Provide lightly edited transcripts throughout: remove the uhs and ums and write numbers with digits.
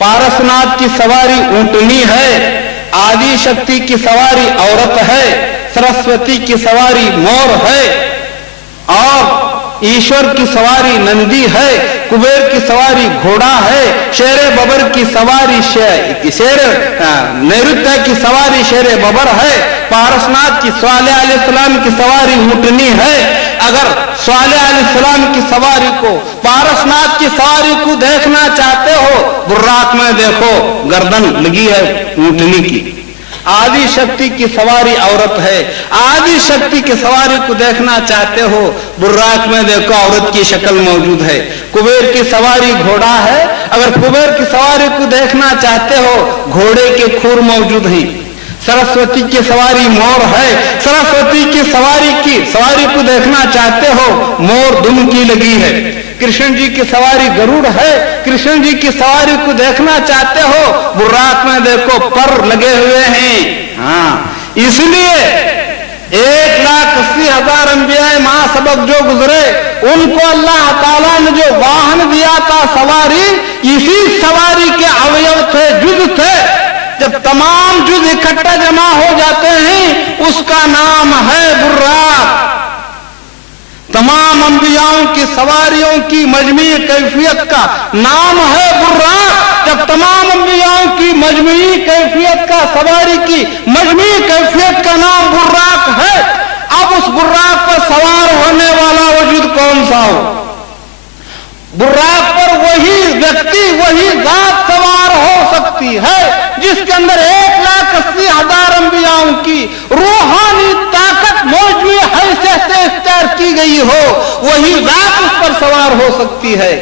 पारसनाथ की सवारी ऊंटनी है, आदि शक्ति की सवारी औरत है, सरस्वती की सवारी मोर है, और ईश्वर की सवारी नंदी है, कुबेर की सवारी घोड़ा है, शेरे बबर की सवारी नैऋत्य की सवारी शेरे बबर है, पारसनाथ की स्वाले अलैहिस्सलाम की सवारी ऊंटनी है। अगर स्वाले अलैहिस्सलाम की सवारी को, पारसनाथ की सवारी को देखना चाहते हो, बुर्राक में देखो, गर्दन लगी है ऊंटनी की। आदि शक्ति की सवारी औरत है, आदि शक्ति की सवारी को देखना चाहते हो, बुर्राक में देखो, औरत की शक्ल मौजूद है। कुबेर की सवारी घोड़ा है, अगर कुबेर की सवारी को देखना चाहते हो, घोड़े के खुर मौजूद हैं। सरस्वती की सवारी मोर है, सरस्वती की सवारी को देखना चाहते हो, मोर दुम की लगी है। कृष्ण जी की सवारी गरुड़ है, कृष्ण जी की सवारी को देखना चाहते हो, बुर्राक में देखो, पर लगे हुए हैं। हाँ, इसलिए 1,80,000 अंबिया मां सबक जो गुजरे, उनको अल्लाह ताला ने जो वाहन दिया था सवारी, इसी सवारी के अवयव थे, जुज थे। जब तमाम जुज इकट्ठा जमा हो जाते हैं, उसका नाम है बुर्राक। तमाम अंबियाओं की सवारियों की मजमूई कैफियत का नाम है बुर्राक। जब तमाम अंबियाओं की मजमूई कैफियत का, सवारी की मजमूई कैफियत का नाम बुर्राक है, अब उस बुर्राक पर सवार होने वाला वजूद कौन सा हो? बुर्राक पर वही व्यक्ति, वही जात सवार हो सकती है जिसके अंदर 1,80,000 अंबियाओं की रूहानी ताकत मौजूद हैसियत से इख्तियार की गई हो, वही जात उस पर सवार हो सकती है।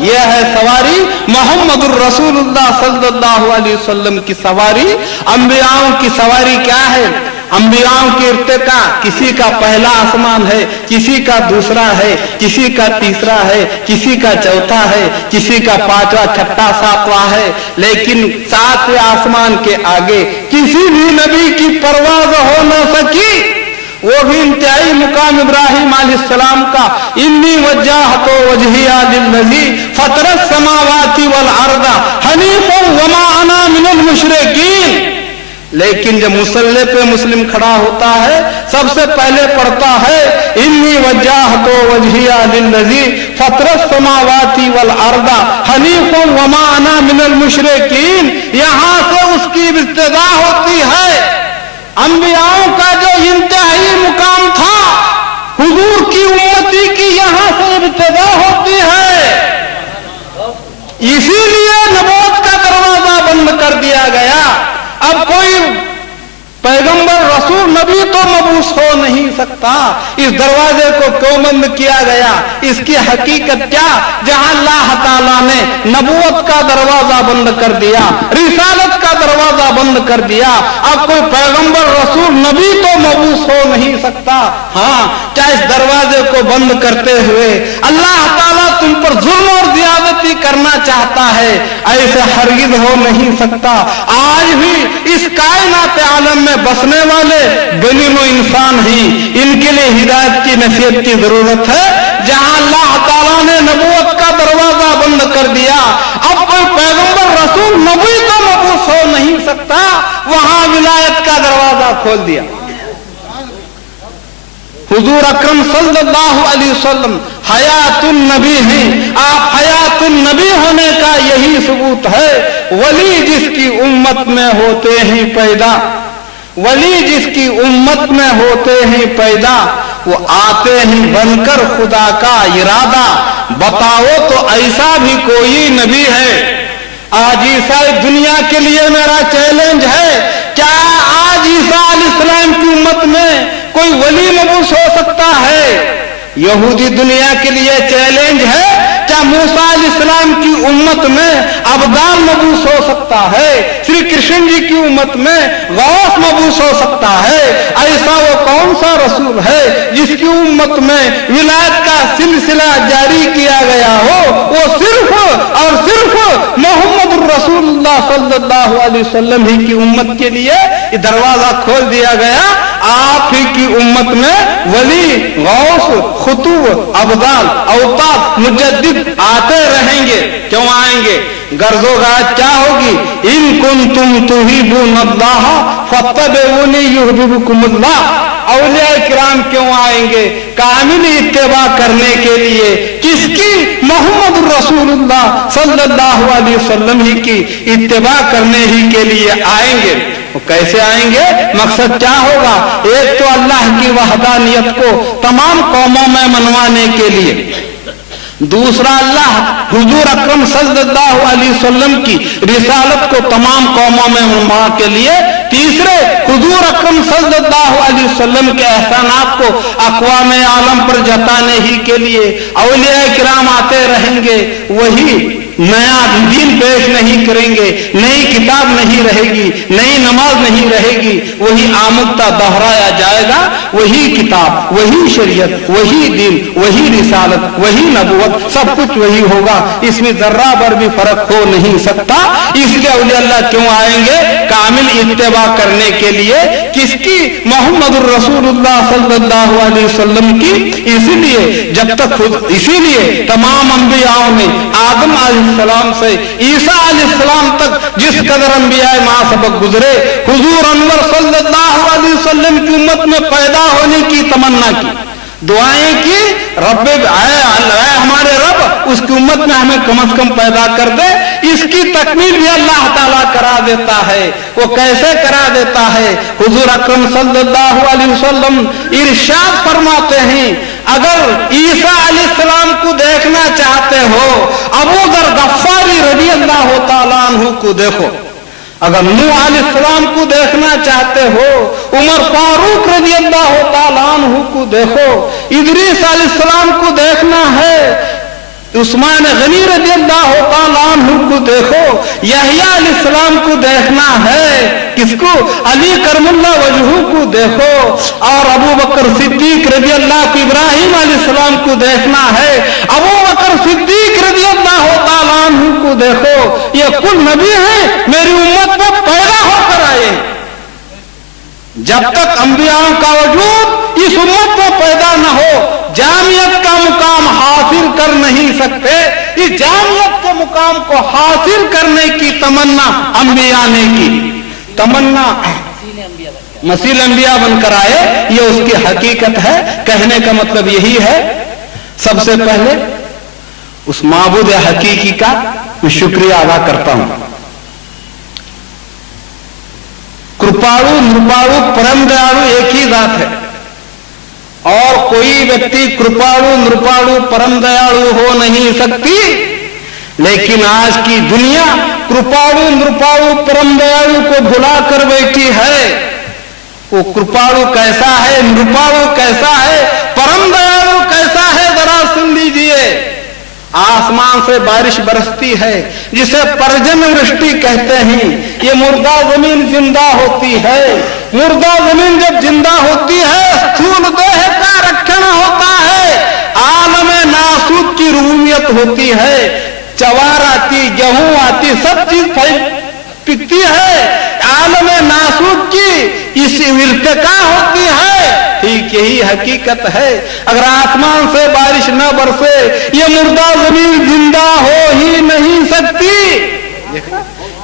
यह है सवारी मोहम्मदुर रसूलुल्लाह सल्लल्लाहु अलैहि वसल्लम की सवारी। अंबियाओं की सवारी क्या है? अंबियाओं के इर्तिका, किसी का पहला आसमान है, किसी का दूसरा है, किसी का तीसरा है, किसी का चौथा है, किसी का पांचवा, छठा, सातवां है, लेकिन 7वें आसमान के आगे किसी भी नबी की परवाज हो न सकी। वो भी इंतहाई मुकाम इब्राहिम अलैहिस्सलाम का, इन्नी वज्जहतु वजहिया लिल्लज़ी फतरस समावाति वल अर्दा हनीफन वमा अना मिनल मुशरिकीन। लेकिन जब मुसल्ले पे मुस्लिम खड़ा होता है, सबसे पहले पढ़ता है इन्नी वज्जहतु वजहिया लिल्लज़ी फतरस समावाति वल अर्दा हनीफन वमा अना मिनल मुशरिकीन। यहां से उसकी इब्तिदा होती है। अंबियाओं का जो इंतहाई मुकाम था, हुजूर की उम्मती की यहां से इब्तिदा होती है। इसीलिए नबूवत का दरवाजा बंद कर दिया गया। अब कोई पैगंबर, रसूल, नबी तो मबूस हो नहीं सकता। इस दरवाजे को क्यों बंद किया गया? इसकी हकीकत क्या? जहां अल्लाह ताला ने नबूवत का दरवाजा बंद कर दिया, रिसालत का दरवाजा बंद कर दिया, अब कोई पैगंबर, रसूल, नबी तो मबूस हो नहीं सकता। हाँ, क्या इस दरवाजे को बंद करते हुए अल्लाह ताला तुम पर जुल्म और ज्यादती करना चाहता है? ऐसे हरगिज हो नहीं सकता। आज भी इस कायनात आलम में बसने वाले बनीनो इंसान ही, इनके लिए हिदायत की, नसीहत की जरूरत है। जहां अल्लाह ताला ने नबूवत का दरवाजा बंद कर दिया, अब कोई पैगंबर, रसूल, नबी तो मबूस हो नहीं सकता, वहां विलायत का दरवाजा खोल दिया। हुजूर अकरम सल्लल्लाहु अलैहि वसल्लम हयातुन नबी हैं। आप हयातुन नबी होने का यही सबूत है। वली जिसकी उम्मत में होते हैं पैदा, वली जिसकी उम्मत में होते हैं पैदा, वो आते हैं बनकर खुदा का इरादा। बताओ तो ऐसा भी कोई नबी है? आज ईसा दुनिया के लिए मेरा चैलेंज है, क्या आज ईसा अलैहिस्सलाम की उम्मत में कोई वली मबूस हो सकता है? यहूदी दुनिया के लिए चैलेंज है, क्या मूसा अलैहिस्सलाम की उम्मत में अब्दाल मबूस हो सकता है? श्री कृष्ण जी की उम्मत में गौस मबूस हो सकता है? ऐसा वो कौन सा रसूल है जिसकी उम्मत में विलायत का सिलसिला जारी किया गया हो? वो सिर्फ और सिर्फ मोहम्मद रसूलुल्लाह सल्लल्लाहु अलैहि वसल्लम ही की उम्मत के लिए दरवाजा खोल दिया गया। आप ही की उम्मत में वली, गौस, खुतूब, अब्दाल, औताद, मुजद्दिद आते रहेंगे। क्यों आएंगे? गर्जोगात क्या होगी? इन कुंतुम तुहिब्बूनल्लाह फत्तबिऊनी युहब्बुकुमुल्लाह। औलिया किराम क्यों आएंगे? कामिल इत्तिबा करने के लिए। किसकी? मोहम्मद रसूलुल्लाह सल्लल्लाहु अलैहि वसल्लम ही की इत्तिबा करने ही के लिए आएंगे। वो कैसे आएंगे? मकसद क्या होगा? एक तो अल्लाह की वहदानियत को तमाम कौमों में मनवाने के लिए, दूसरा अल्लाह हुजूर अकरम सल्लल्लाहु अलैहि वसल्लम की रिसालत को तमाम कौमों में मनवाने के लिए, तीसरे हुजूर अकरम सल्लल्लाहु अलैहि वसल्लम के एहसानात को अक़वाम आलम पर जताने ही के लिए औलिया किराम आते रहेंगे। वही नया दीन पेश नहीं करेंगे, नई किताब नहीं रहेगी, नई नमाज नहीं रहेगी, वही आमुक्ता दोहराया जाएगा। वही किताब, वही शरीयत, वही दीन, वही रिसालत, वही नबुवत, सब कुछ वही होगा। इसमें जर्रा भर भी फर्क हो नहीं सकता। इसलिए औलिया अल्लाह क्यों आएंगे? कामिल इत्तिबा करने के लिए। किसकी? मोहम्मद रसूलुल्लाह सल्लल्लाहु अलैहि वसल्लम की। इसीलिए जब तक, इसीलिए तमाम अंबियाओं में आदम अलैहिस्सलाम से ईसा अलैहिस्सलाम तक जिस कदर अंबिया मां सबक गुजरे, हुजूर अनवर सल्लल्लाहु अलैहि वसल्लम की उम्मत में पैदा होने की तमन्ना की, दुआएं की, रब्बे हमारे रब उसकी उम्मत में हमें कम से कम पैदा कर दे। इसकी तकमील भी अल्लाह ताला करा देता है। वो कैसे करा देता है? हुजूर अकरम सल्लल्लाहु अलैहि वसल्लम इरशाद फरमाते हैं, अगर ईसा अलैहिस्सलाम को देखना चाहते हो, अबू दर गफ्फारी रज़ी अल्लाह तआला अन्हु को देखो। अगर नूह अलैहिस्सलाम को देखना चाहते हो, उमर फारूक रज़ी अल्लाह तआला अन्हु को देखो। इदरीस अलैहिस्सलाम को देखना है, उस्मान गनी रज़ी अल्लाह तआला अन्हु को देखो। यहया अलैहिस्सलाम को देखना है, किसको? अली करमुल्लाह वजहू को देखो। और अबू बकर सिद्दीक रज़ी अल्लाह को, इब्राहिम अलैहिस्सलाम को देखना है, अबू बकर सिद्दीक रज़ी अल्लाह तआला अन्हु को देखो। ये कुल नबी हैं, मेरी उम्मत में पैदा होकर आए। जब तक अंबियाओं का वजूद इस उम्मत में पैदा न हो, जामियत का मुकाम हासिल कर नहीं सकते। इस जामियत के मुकाम को हासिल करने की तमन्ना अंबिया ने की। तमन्ना मसीह अंबिया बनकर आए, ये उसकी हकीकत है। कहने का मतलब यही है, सबसे पहले उस माबूद हकीकी का मैं शुक्रिया अदा करता हूं। कृपाणु, नृपाणु, परम दयालु एक ही जात है, और कोई व्यक्ति कृपाणु, नृपाणु, परम दयालु हो नहीं सकती। लेकिन आज की दुनिया कृपाणु, नृपाणु, परम दयालु को भुला कर बैठी है। वो कृपाणु कैसा है, नृपाणु कैसा है, परम दयालु कैसा है, जरा सुन लीजिए। आसमान से बारिश बरसती है, जिसे पर्जन्य वृष्टि कहते हैं। ये मुर्दा जमीन जिंदा होती है। मुर्दा जमीन जब जिंदा होती है, स्थूल देह का रक्षण होता है। आलम नासूद की रूमियत होती है। चवार आती, गेहूं आती, सब चीज पिकती है। आलम नासूद की इस इर्तिका होती है। ठीक यही हकीकत है। अगर आसमान से बारिश न बरसे, ये मुर्दा जमीन जिंदा हो ही नहीं सकती।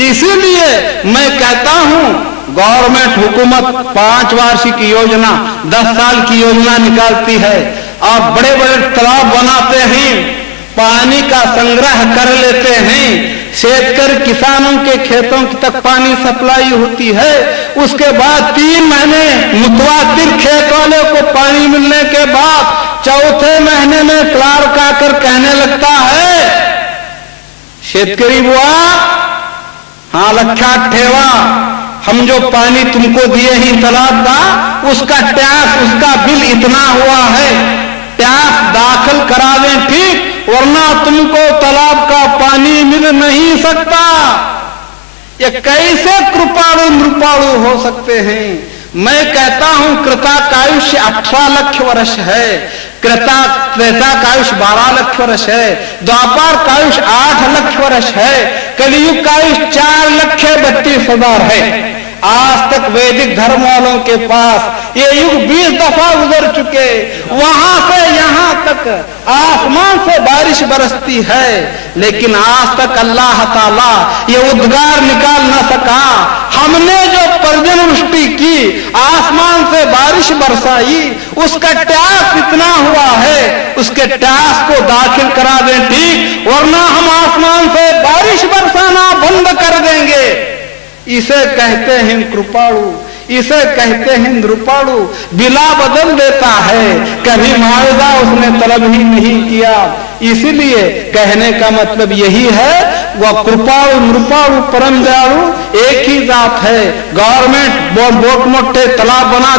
इसीलिए मैं कहता हूं, गवर्नमेंट हुकूमत 5 वार्षिक योजना, 10 साल की योजना निकालती है, और बड़े बड़े तालाब बनाते हैं, पानी का संग्रह कर लेते हैं। शेतकर किसानों के खेतों तक पानी सप्लाई होती है। उसके बाद 3 महीने मुतवातिर खेत वाले को पानी मिलने के बाद चौथे महीने में क्लार्क आकर कहने लगता है, शेतकरी बुआ, हाँ लखा ठेवा, हम जो पानी तुमको दिए ही तालाब का, उसका टैक्स, उसका बिल इतना हुआ है, टैक्स दाखिल करा दें, ठीक, वरना तुमको तालाब का पानी मिल नहीं सकता। ये कैसे कृपाणु नृपाणु हो सकते हैं? मैं कहता हूं, कृता का आयुष्य 18 लाख वर्ष है, त्रेता का आयुष्य 12 लाख वर्ष है, द्वापर का आयुष्य 8 लाख वर्ष है, कलयुग का आयुष्य 4,32,000 है। आज तक वैदिक धर्म वालों के पास ये युग 20 दफा गुजर चुके, वहां से यहां तक आसमान से बारिश बरसती है, लेकिन आज तक अल्लाह ताला ये उद्गार निकाल न सका। हमने जो पर्जन वृष्टि की, आसमान से बारिश बरसाई, उसका ट्यास इतना हुआ है, उसके ट्यास को दाखिल करा दें ठीक, वरना हम आसमान से बारिश बरसाना बंद कर देंगे। इसे कहते हैं कृपाणु, इसे कहते हैं नृपाणु। बिला बदल देता है, कभी मुआवजा उसने तलब ही नहीं किया। इसीलिए कहने का मतलब यही है, वह कृपाणु नृपाणु परम दयालु एक ही जात है। गवर्नमेंट बहुत मोटे तालाब बना